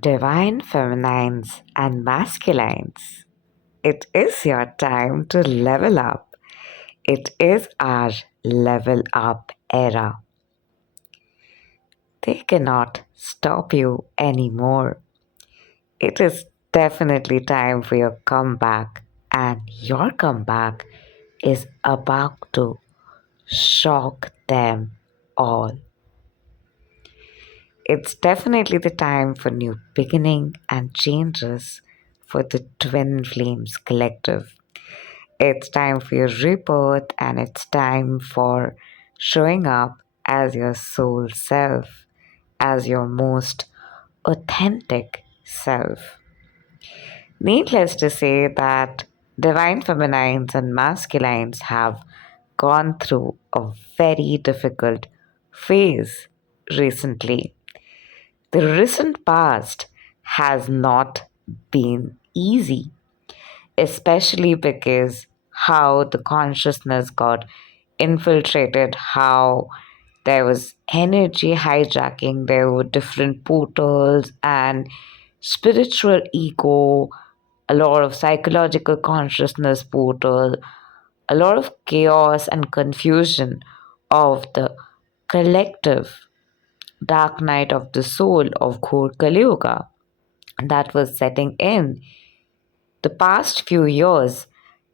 Divine feminines and masculines. It is your time to level up. It is our level up era. They cannot stop you anymore. It is definitely time for your comeback, and your comeback is about to shock them all. It's definitely the time for new beginning and changes for the Twin Flames Collective. It's time for your rebirth and it's time for showing up as your soul self, as your most authentic self. Needless to say that divine feminines and masculines have gone through a very difficult phase recently. The recent past has not been easy, especially because how the consciousness got infiltrated, how there was energy hijacking, there were different portals and spiritual ego, a lot of psychological consciousness portal, a lot of chaos and confusion of the collective dark night of the soul of Ghor Kali Yuga that was setting in. The past few years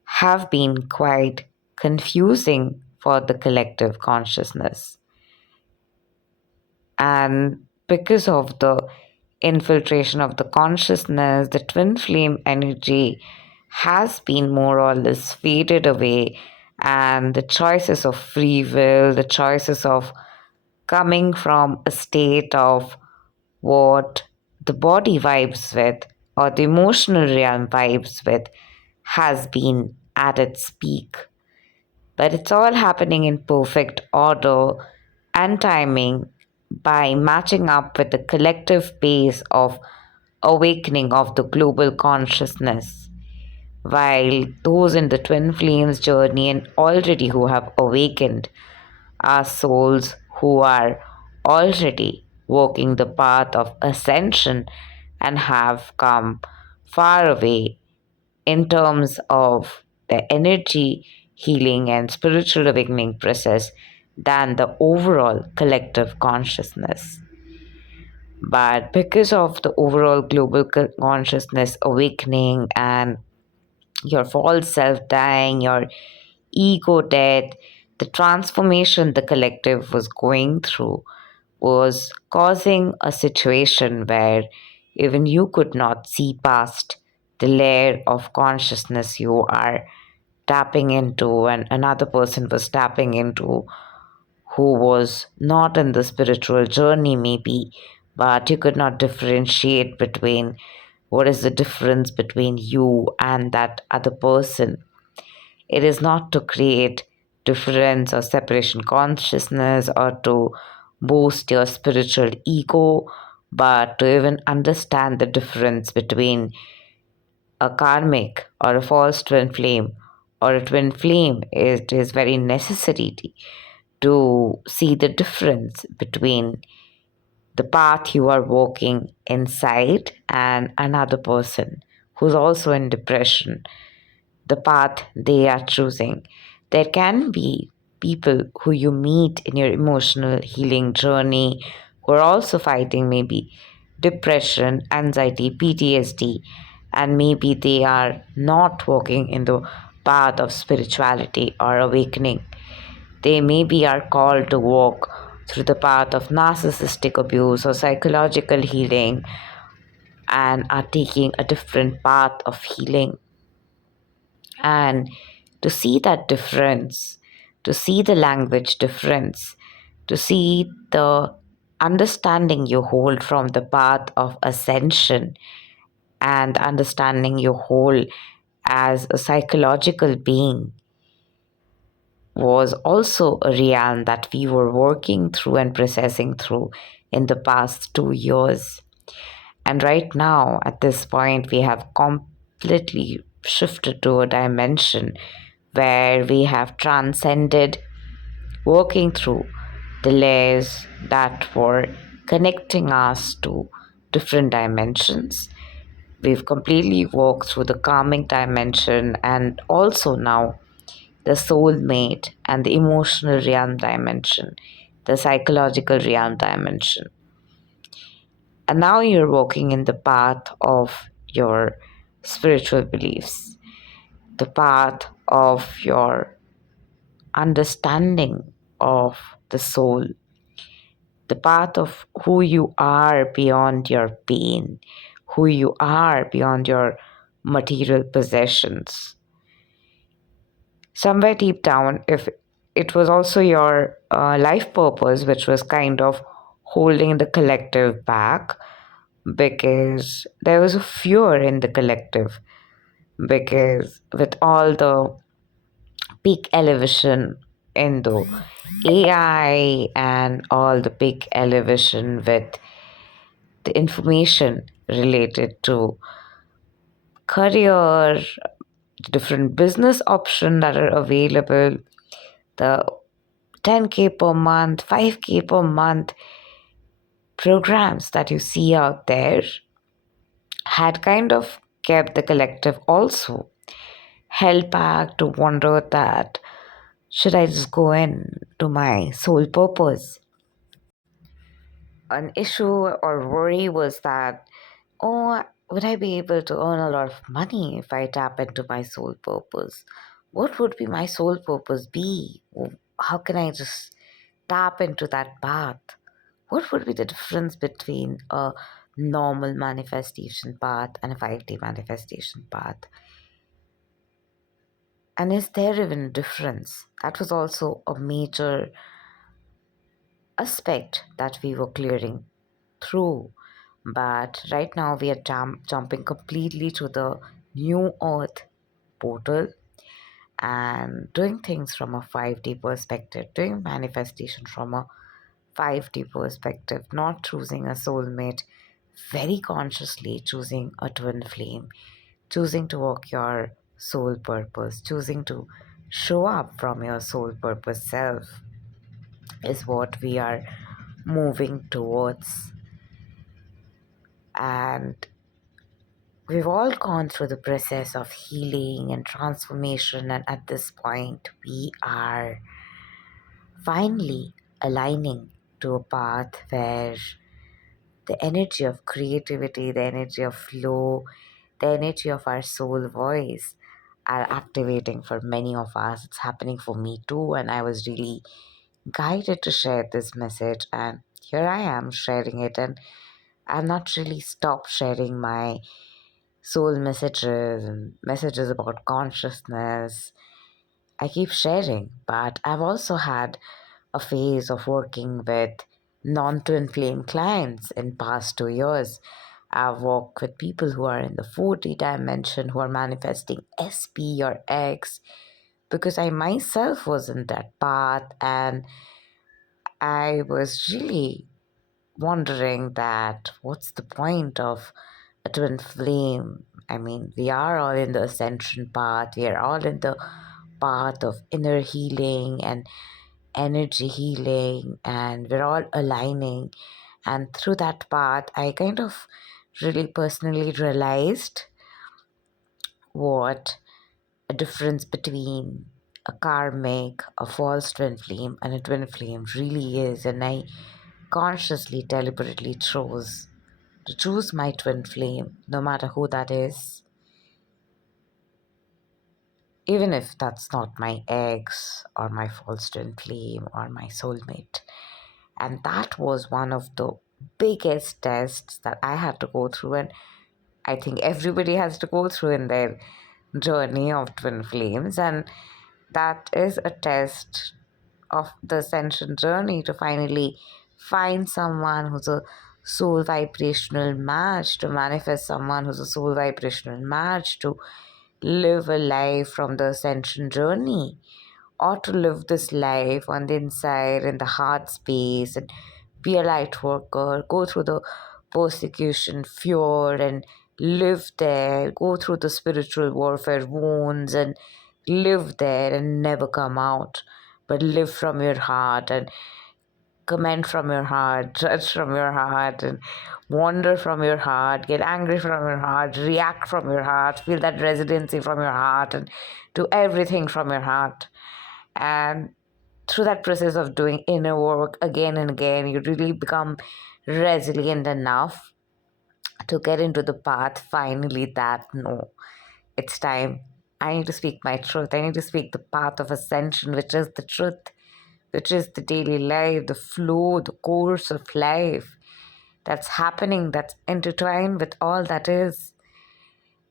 have been quite confusing for the collective consciousness. And because of the infiltration of the consciousness, the twin flame energy has been more or less faded away, and the choices of free will, the choices of coming from a state of what the body vibes with or the emotional realm vibes with has been at its peak. But it's all happening in perfect order and timing by matching up with the collective pace of awakening of the global consciousness. While those in the twin flames journey and already who have awakened are souls who are already walking the path of ascension and have come far away in terms of the energy healing and spiritual awakening process than the overall collective consciousness. But because of the overall global consciousness awakening and your false self dying, your ego death, the transformation the collective was going through was causing a situation where even you could not see past the layer of consciousness you are tapping into, and another person was tapping into who was not in the spiritual journey, maybe, but you could not differentiate between what is the difference between you and that other person. It is not to create difference or separation consciousness or to boost your spiritual ego, but to even understand the difference between a karmic or a false twin flame or a twin flame. It is very necessary to see the difference between the path you are walking inside and another person who's also in depression, the path they are choosing. There can be people who you meet in your emotional healing journey who are also fighting maybe depression, anxiety, PTSD, and maybe they are not walking in the path of spirituality or awakening. They maybe are called to walk through the path of narcissistic abuse or psychological healing and are taking a different path of healing. And to see that difference, to see the language difference, to see the understanding you hold from the path of ascension and understanding you hold as a psychological being was also a realm that we were working through and processing through in the past 2 years. And right now, at this point, we have completely shifted to a dimension where we have transcended working through the layers that were connecting us to different dimensions. We've completely walked through the karmic dimension and also now the soulmate and the emotional realm dimension, the psychological realm dimension. And now you're walking in the path of your spiritual beliefs, the path of your understanding of the soul, the path of who you are beyond your pain, who you are beyond your material possessions. Somewhere deep down, if it was also your life purpose, which was kind of holding the collective back, because there was a fear in the collective, because with all the peak elevation in the AI and all the peak elevation with the information related to career, different business options that are available, the 10K per month, 5K per month programs that you see out there had kind of kept the collective also held back to wonder that should I just go in to my sole purpose? An issue or worry was that, oh, would I be able to earn a lot of money if I tap into my sole purpose? What would be my sole purpose be? How can I just tap into that path? What would be the difference between a normal manifestation path and a 5D manifestation path? And is there even a difference? That was also a major aspect that we were clearing through. But right now we are jumping completely to the new earth portal and doing things from a 5D perspective, doing manifestation from a 5D perspective, not choosing a soulmate, very consciously choosing a twin flame, choosing to walk your soul purpose, choosing to show up from your soul purpose self is what we are moving towards. And we've all gone through the process of healing and transformation, and at this point, we are finally aligning to a path where the energy of creativity, the energy of flow, the energy of our soul voice are activating for many of us. It's happening for me too, and I was really guided to share this message, and here I am sharing it. And I've not really stopped sharing my soul messages and messages about consciousness. I keep sharing, but I've also had a phase of working with non-twin flame clients in past 2 years. I've worked with people who are in the 4D dimension, who are manifesting SP or X, because I myself was in that path, and I was really wondering that what's the point of a twin flame? I mean, we are all in the ascension path, we are all in the path of inner healing and energy healing, and we're all aligning. And through that path, I kind of really personally realized what a difference between a karmic, a false twin flame, and a twin flame really is. And I consciously, deliberately chose to choose my twin flame, no matter who that is, even if that's not my ex or my false twin flame or my soulmate. And that was one of the biggest tests that I had to go through, and I think everybody has to go through in their journey of twin flames. And that is a test of the ascension journey, to finally find someone who's a soul vibrational match, to manifest someone who's a soul vibrational match, to live a life from the ascension journey, or to live this life on the inside in the heart space and be a light worker, go through the persecution, fear, and live there, go through the spiritual warfare wounds and live there and never come out, but live from your heart and comment from your heart, judge from your heart, and wander from your heart, get angry from your heart, react from your heart, feel that residency from your heart, and do everything from your heart. And through that process of doing inner work again and again, you really become resilient enough to get into the path finally that no, it's time. I need to speak my truth. I need to speak the path of ascension, which is the truth, which is the daily life, the flow, the course of life that's happening, that's intertwined with all that is.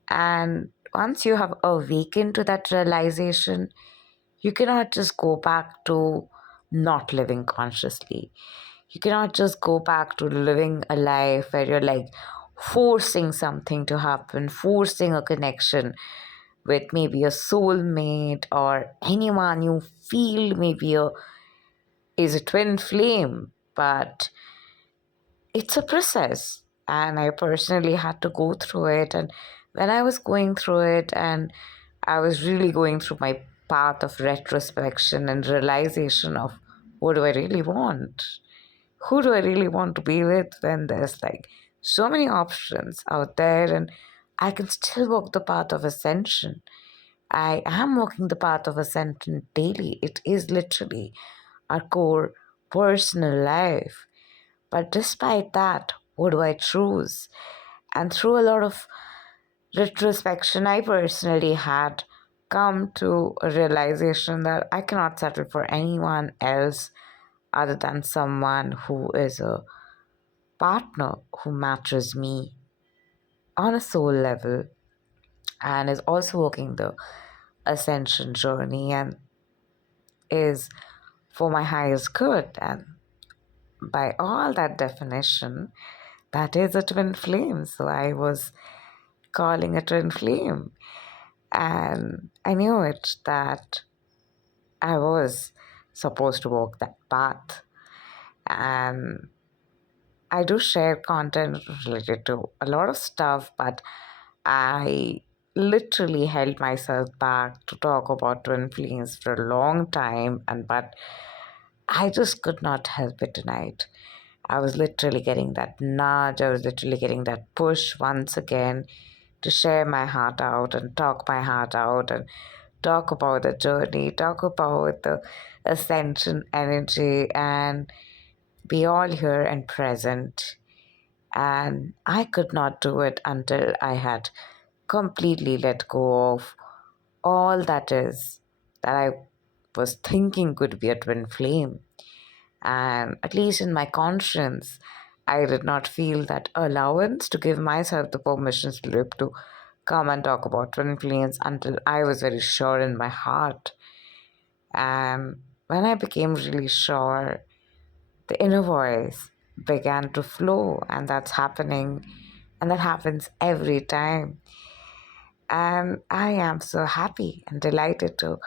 And once you have awakened to that realization, you cannot just go back to not living consciously. You cannot just go back to living a life where you're like forcing something to happen, forcing a connection with maybe a soulmate or anyone you feel maybe is a twin flame. But it's a process, and I personally had to go through it. And when I was going through it, and I was really going through my path of retrospection and realization of what do I really want, who do I really want to be with, when there's like so many options out there, and I can still walk the path of ascension. I am walking the path of ascension daily. It is literally our core personal life. But despite that, what do I choose? And through a lot of retrospection, I personally had come to a realization that I cannot settle for anyone else other than someone who is a partner who matches me on a soul level and is also walking the ascension journey and is for my highest good. And by all that definition, that is a twin flame. So I was calling a twin flame. And I knew it that I was supposed to walk that path. And I do share content related to a lot of stuff, but I literally held myself back to talk about twin flames for a long time. And but I just could not help it tonight. I was literally getting that nudge, I was literally getting that push once again to share my heart out and talk my heart out and talk about the journey, talk about the ascension energy, and be all here and present. And I could not do it until I had completely let go of all that is that I was thinking could be a twin flame. And at least in my conscience, I did not feel that allowance to give myself the permission slip to come and talk about twin flames until I was very sure in my heart. And when I became really sure, the inner voice began to flow, and that's happening, and that happens every time. And I am so happy and delighted to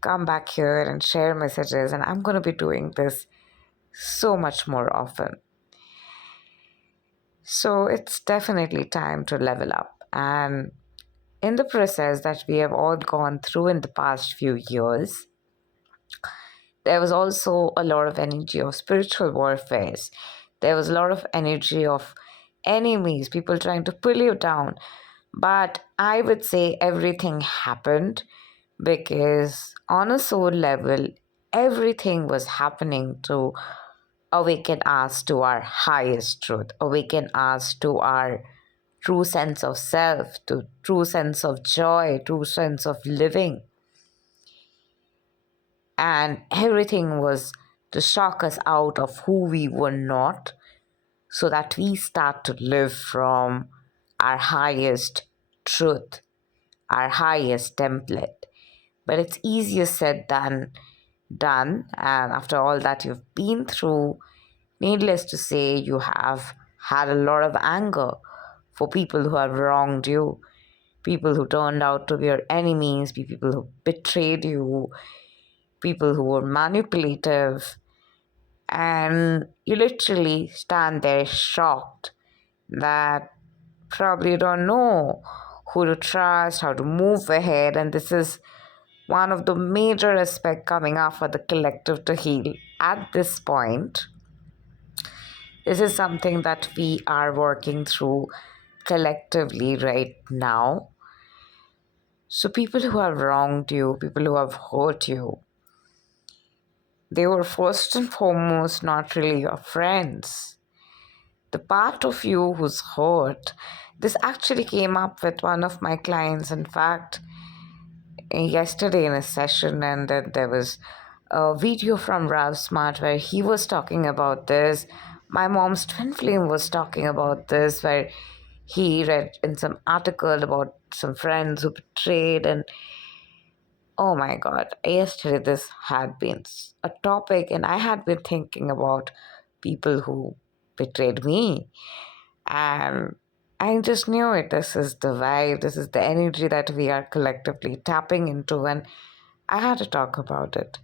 come back here and share messages, and I'm going to be doing this so much more often. So it's definitely time to level up. And in the process that we have all gone through in the past few years, there was also a lot of energy of spiritual warfare. There was a lot of energy of enemies, people trying to pull you down. But I would say everything happened because on a soul level, everything was happening to awaken us to our highest truth, awaken us to our true sense of self, to true sense of joy, true sense of living. And everything was to shock us out of who we were not so that we start to live from our highest truth, our highest template. But it's easier said than done. And after all that you've been through, needless to say, you have had a lot of anger for people who have wronged you, people who turned out to be your enemies, people who betrayed you, people who were manipulative. And you literally stand there shocked that probably you don't know who to trust, how to move ahead. And this is one of the major aspects coming up for the collective to heal at this point. This is something that we are working through collectively right now. So, people who have wronged you, people who have hurt you, they were first and foremost not really your friends. The part of you who's hurt, this actually came up with one of my clients, in fact, yesterday in a session, and then there was a video from Rav Smart where he was talking about this. My mom's twin flame was talking about this, where he read in some article about some friends who betrayed, and oh my god, yesterday this had been a topic, and I had been thinking about people who betrayed me, and I just knew it. This is the vibe, this is the energy that we are collectively tapping into, and I had to talk about it.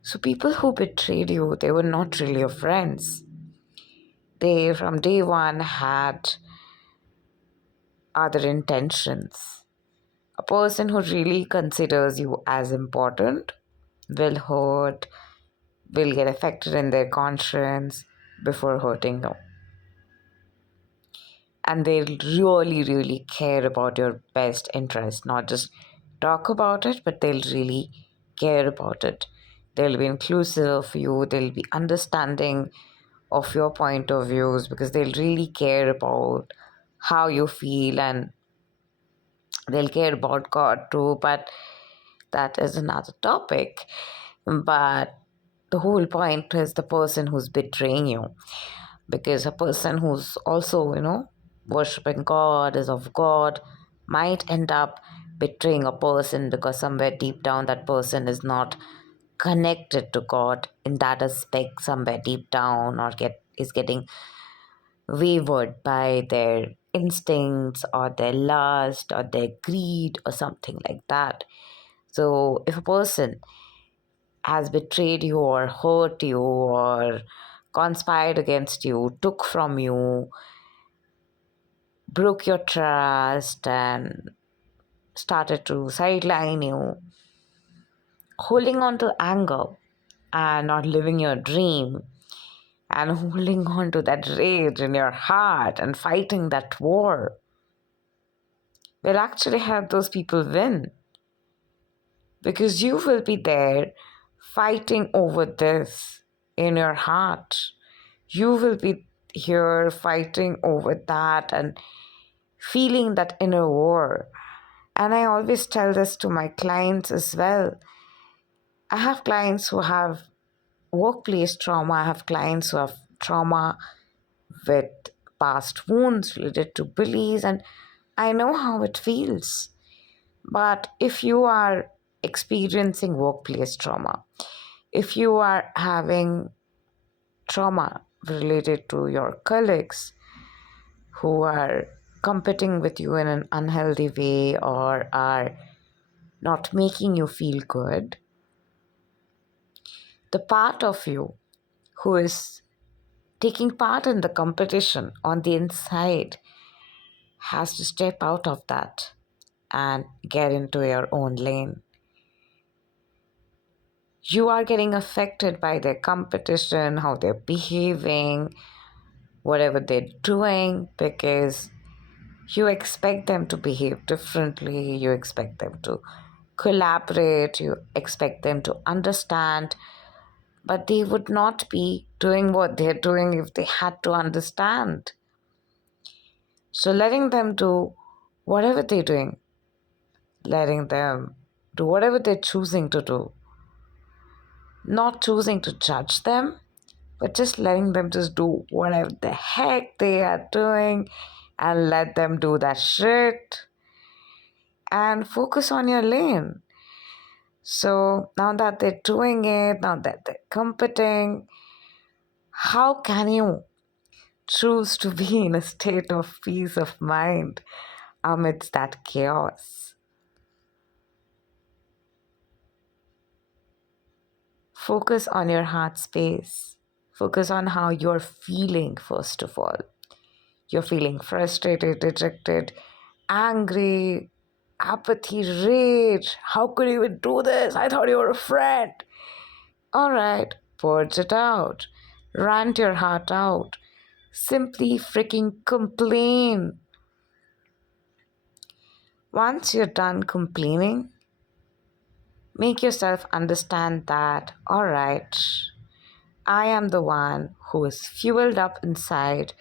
So, people who betrayed you, they were not really your friends. They, from day one, had other intentions. A person who really considers you as important will hurt, will get affected in their conscience before hurting you. And they really care about your best interest, not just talk about it, but they'll really care about it. They'll be inclusive of you, they'll be understanding of your point of views, because they'll really care about how you feel, and they'll care about God too, but that is another topic. But the whole point is the person who's betraying you, because a person who's also, worshipping God, is of God, might end up betraying a person because somewhere deep down that person is not connected to God in that aspect, somewhere deep down, or is getting wavered by their instincts or their lust or their greed or something like that. So if a person has betrayed you or hurt you or conspired against you, took from you, broke your trust, and started to sideline you, holding on to anger and not living your dream, and holding on to that rage in your heart and fighting that war, will actually help those people win, because you will be there fighting over this in your heart. You will be here fighting over that and feeling that inner war. And I always tell this to my clients as well. I have clients who have workplace trauma, I have clients who have trauma with past wounds related to bullies, and I know how it feels. But if you are experiencing workplace trauma, if you are having trauma related to your colleagues who are competing with you in an unhealthy way or are not making you feel good, the part of you who is taking part in the competition on the inside has to step out of that and get into your own lane. You are getting affected by their competition, how they're behaving, whatever they're doing, because you expect them to behave differently, you expect them to collaborate, you expect them to understand, but they would not be doing what they're doing if they had to understand. So letting them do whatever they're doing, letting them do whatever they're choosing to do, not choosing to judge them, but just letting them just do whatever the heck they are doing, and let them do that shit and focus on your lane. So now that they're doing it, now that they're competing, how can you choose to be in a state of peace of mind amidst that chaos? Focus on your heart space. Focus on how you're feeling, first of all. You're feeling frustrated, dejected, angry, apathy, rage. How could you even do this? I thought you were a friend. All right, purge it out. Rant your heart out. Simply freaking complain. Once you're done complaining, make yourself understand that, alright, I am the one who is fueled up inside.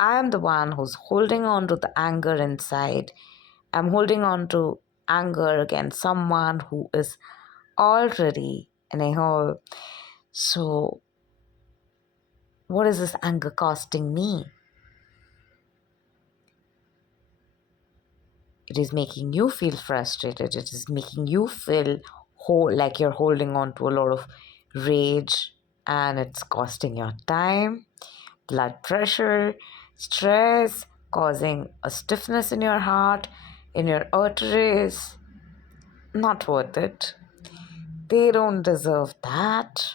I am the one who's holding on to the anger inside. I'm holding on to anger against someone who is already in a hole. So, what is this anger costing me? It is making you feel frustrated. It is making you feel like you're holding on to a lot of rage, and it's costing your time, blood pressure, stress, causing a stiffness in your heart, in your arteries. Not worth it. They don't deserve that.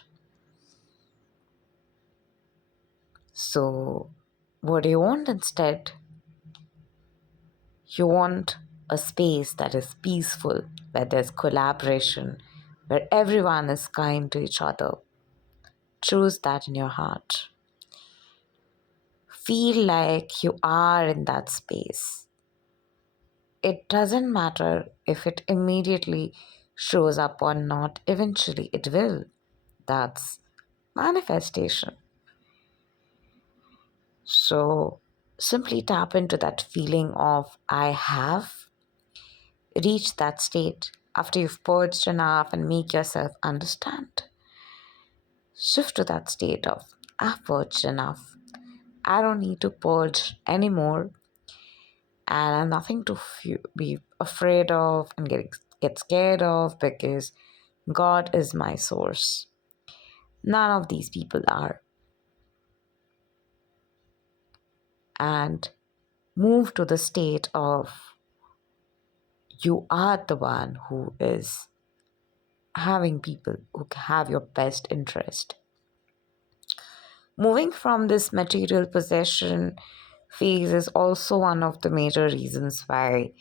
So, what do you want instead? You want a space that is peaceful, where there's collaboration, where everyone is kind to each other. Choose that in your heart. Feel like you are in that space. It doesn't matter if it immediately shows up or not, eventually it will. That's manifestation. So simply tap into that feeling of I have. Reach that state after you've purged enough and make yourself understand. Shift to that state of I've purged enough. I don't need to purge anymore, and I'm nothing to be afraid of and get scared of, because God is my source. None of these people are. And move to the state of you are the one who is having people who have your best interest. Moving from this material possession phase is also one of the major reasons why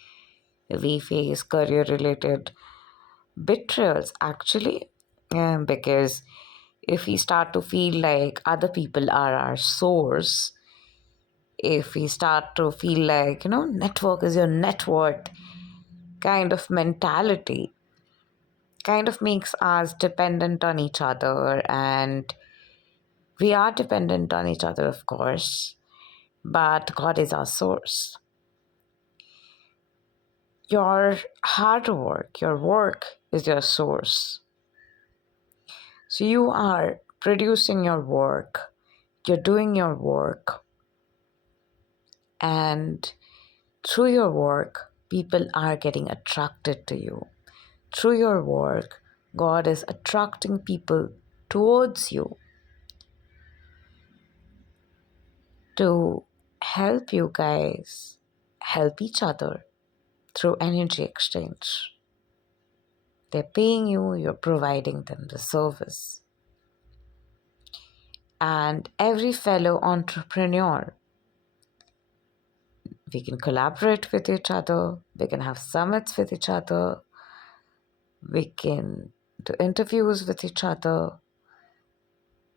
we face career related betrayals, actually. Because if we start to feel like other people are our source, if we start to feel like, network is your net worth kind of mentality, kind of makes us dependent on each other. And we are dependent on each other, of course, but God is our source. Your hard work, your work is your source. So you are producing your work, you're doing your work, and through your work, people are getting attracted to you. Through your work, God is attracting people towards you to help you guys help each other through energy exchange. They're paying you, you're providing them the service. And every fellow entrepreneur, we can collaborate with each other, we can have summits with each other, we can do interviews with each other,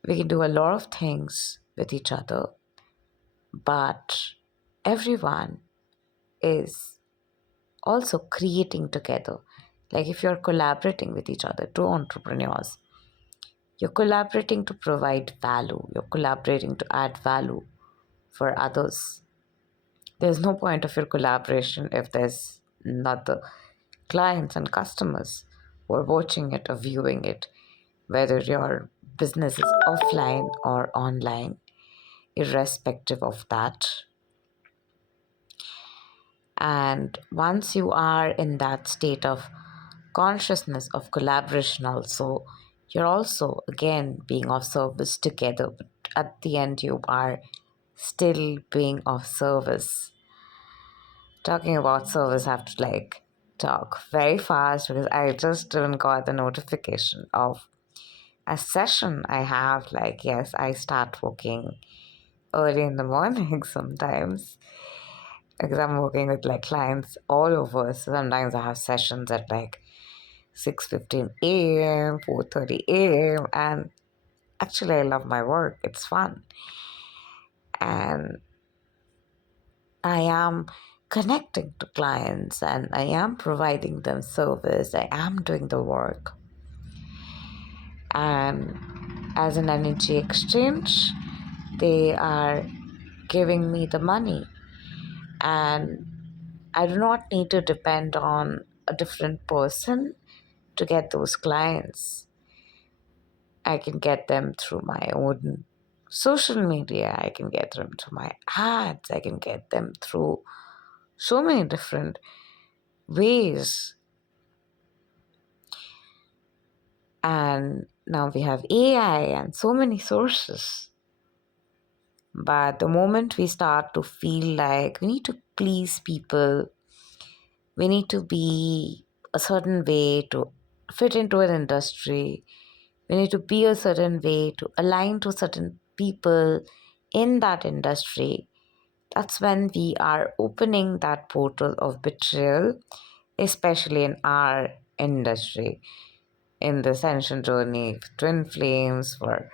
we can do a lot of things with each other, but everyone is also creating together. Like if you're collaborating with each other, two entrepreneurs, you're collaborating to provide value, you're collaborating to add value for others. There's no point of your collaboration if there's not the clients and customers who are watching it or viewing it, whether your business is offline or online, irrespective of that. And once you are in that state of consciousness of collaboration, also, you're also again being of service together, but at the end, you are still being of service. Talking about service, I have to talk very fast because I just didn't got the notification of a session I have. Yes, I start working early in the morning sometimes because I'm working with clients all over. So sometimes I have sessions at 6:15 a.m., 4:30 a.m. And actually I love my work. It's fun. and I am connecting to clients and I am providing them service. I am doing the work. And as an energy exchange, they are giving me the money. And I do not need to depend on a different person to get those clients. I can get them through my own social media. I can get them through my ads. I can get them through so many different ways. And now we have AI and so many sources. But the moment we start to feel like we need to please people, we need to be a certain way to fit into an industry, we need to be a certain way to align to certain people in that industry, that's when we are opening that portal of betrayal, especially in our industry, in the ascension journey, twin flames, for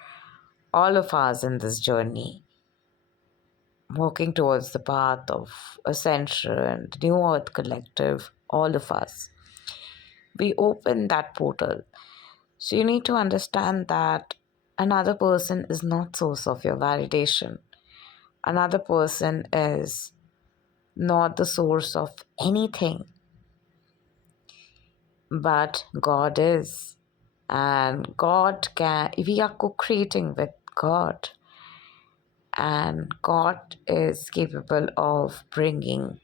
all of us in this journey, walking towards the path of ascension, the new earth collective, all of us. We open that portal. So you need to understand that another person is not source of your validation. Another person is not the source of anything, but God is. And we are co-creating with God. And God is capable of bringing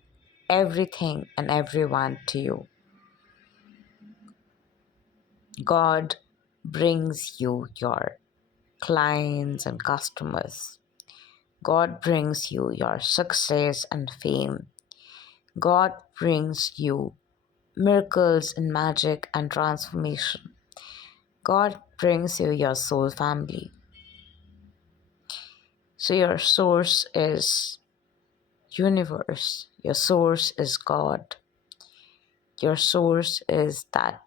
everything and everyone to you. God brings you your clients and customers. God brings you your success and fame. God brings you miracles and magic and transformation. God brings you your soul family. So your source is universe. Your source is God. Your source is that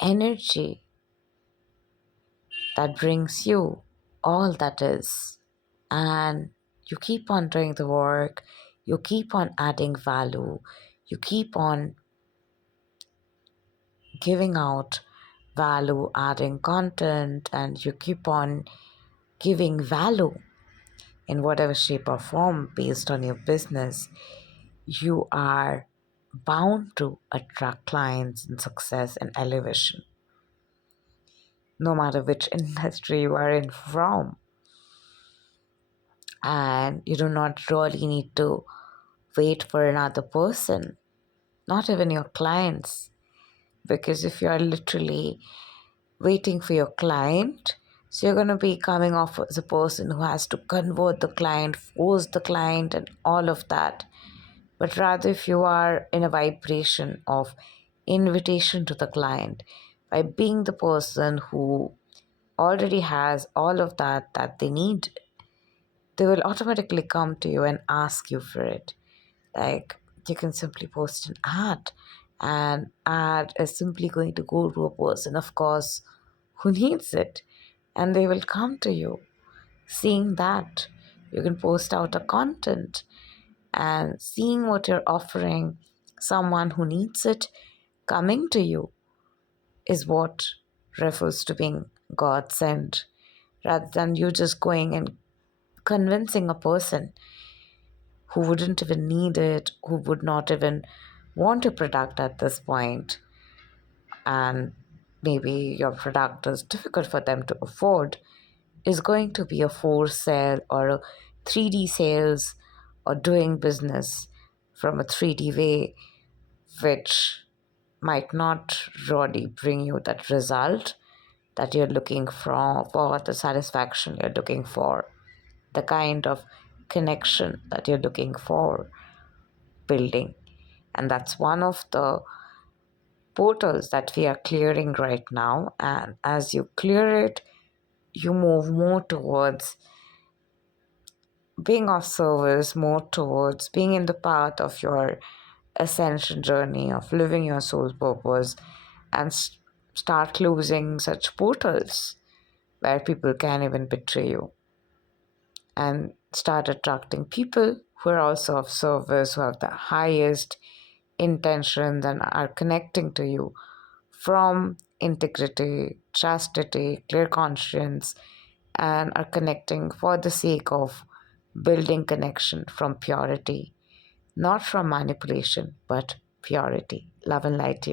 energy that brings you all that is. And you keep on doing the work, you keep on adding value, you keep on giving out value, adding content, and you keep on giving value in whatever shape or form based on your business, you are bound to attract clients and success and elevation, no matter which industry you are in from. And you do not really need to wait for another person, not even your clients. Because if you are literally waiting for your client, so you're going to be coming off as a person who has to convert the client, force the client, and all of that. But rather, if you are in a vibration of invitation to the client, by being the person who already has all of that they need, they will automatically come to you and ask you for it. Like, you can simply post an ad, and ad is simply going to go to a person, of course, who needs it, and they will come to you. Seeing that, you can post out a content, and seeing what you're offering someone who needs it coming to you is what refers to being God sent, rather than you just going and convincing a person who wouldn't even need it, who would not even want a product at this point, and maybe your product is difficult for them to afford, is going to be a force sale or a 3D sales, or doing business from a 3D way, which might not really bring you that result that you're looking for the satisfaction you're looking for, the kind of connection that you're looking for building. And that's one of the portals that we are clearing right now. And as you clear it, you move more towards being of service, more towards being in the path of your ascension journey, of living your soul's purpose, and start closing such portals where people can even betray you. and start attracting people who are also of service, who have the highest intentions and are connecting to you from integrity, chastity, clear conscience, and are connecting for the sake of building connection from purity, not from manipulation, but purity. Love and light to you.